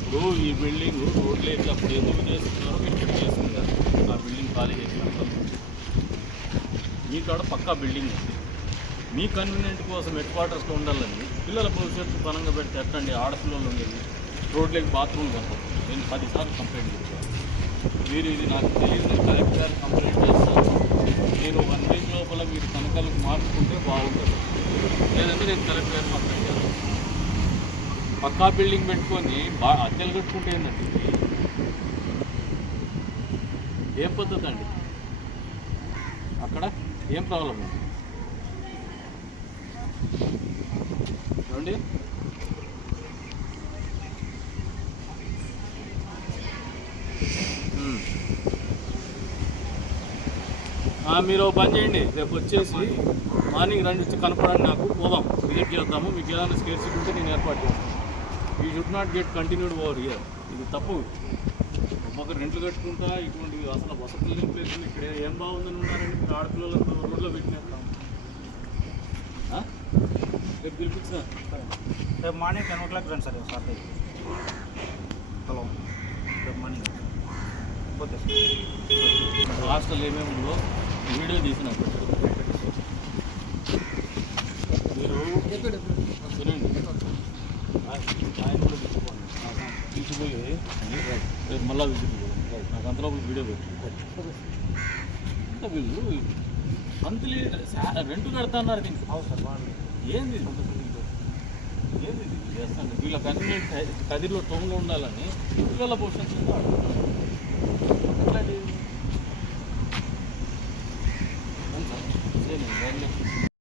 ఇప్పుడు ఈ బిల్డింగ్ రోడ్లు ఎట్లా అప్పుడు ఎందుకు చేస్తున్నారో ఎక్కడ చేస్తున్నారు ఆ బిల్డింగ్ ఖాళీ చేసినప్పుడు మీ కాడ పక్కా బిల్డింగ్ ఉంది. మీ కన్వీనియంట్ కోసం హెడ్ క్వార్టర్స్లో ఉండాలని పిల్లల భవిష్యత్తు పనంగా పెడితే ఎట్టండి? ఆడపిల్లలు ఉండేది. రోడ్లకి బాత్రూమ్ కనపడుతుంది నేను పదిసార్లు కంప్లైంట్ చేశాను. మీరు ఇది నాకు తెలియదు. కలెక్టర్ కంప్లైంట్ చేస్తాను నేను వన్ వీక్ లోపల మీరు తనఖాలకు మార్చుకుంటే బాగుంటుంది. లేదంటే నేను కలెక్టర్ గారు కంప్లైంట్ పక్కా బిల్డింగ్ పెట్టుకొని బా అద్దెలు కట్టుకుంటే ఏంటండి ఏం పద్ధతి అండి? అక్కడ ఏం ప్రాబ్లం ఉంది? ఏమండి? మ్మ్. మీరు పని చేయండి. రేపు వచ్చేసి మార్నింగ్ రండి వచ్చి కనపడండి నాకు. పోదాం. విజిట్ చేద్దాము. మీకు ఏదైనా స్కేర్సిటీ ఉంటే నేను ఏర్పాటు చేస్తాను. ఈ should not get continued over year ఇది తప్పు. ఒక్కొక్క రెంట్లు కట్టుకుంటా ఇటువంటి అసలు వసతులు లేని ప్లేసులు ఇక్కడ ఏం బాగుందని ఉన్నారండి? మీరు ఆడపిల్లలతో రోడ్లో పెట్టినేస్తాం? రేపు పిలిపించిన? రేపు మార్నింగ్ టెన్ ఓ క్లాక్ రండి సార్ సార్ హలో. రేపు మార్నింగ్. ఓకే హాస్టల్ ఏమేమి ఉందో? వీడియో తీసినప్పుడు. మీరు వినండి. ఆయన- కూడా తీసుకోండి తీసిపోయి రేపు మళ్ళా విజిట్ నాకు అంతలో వీడియో పెట్టి వీళ్ళు మంత్లీ రెంట్ కడతాన్నారు దీనికి. సార్ ఏంది ఏంది చేస్తాను వీళ్ళ కన్వీనియంట్ కదిరిలో తొంగ ఉండాలని పిల్లల భవిష్యత్తు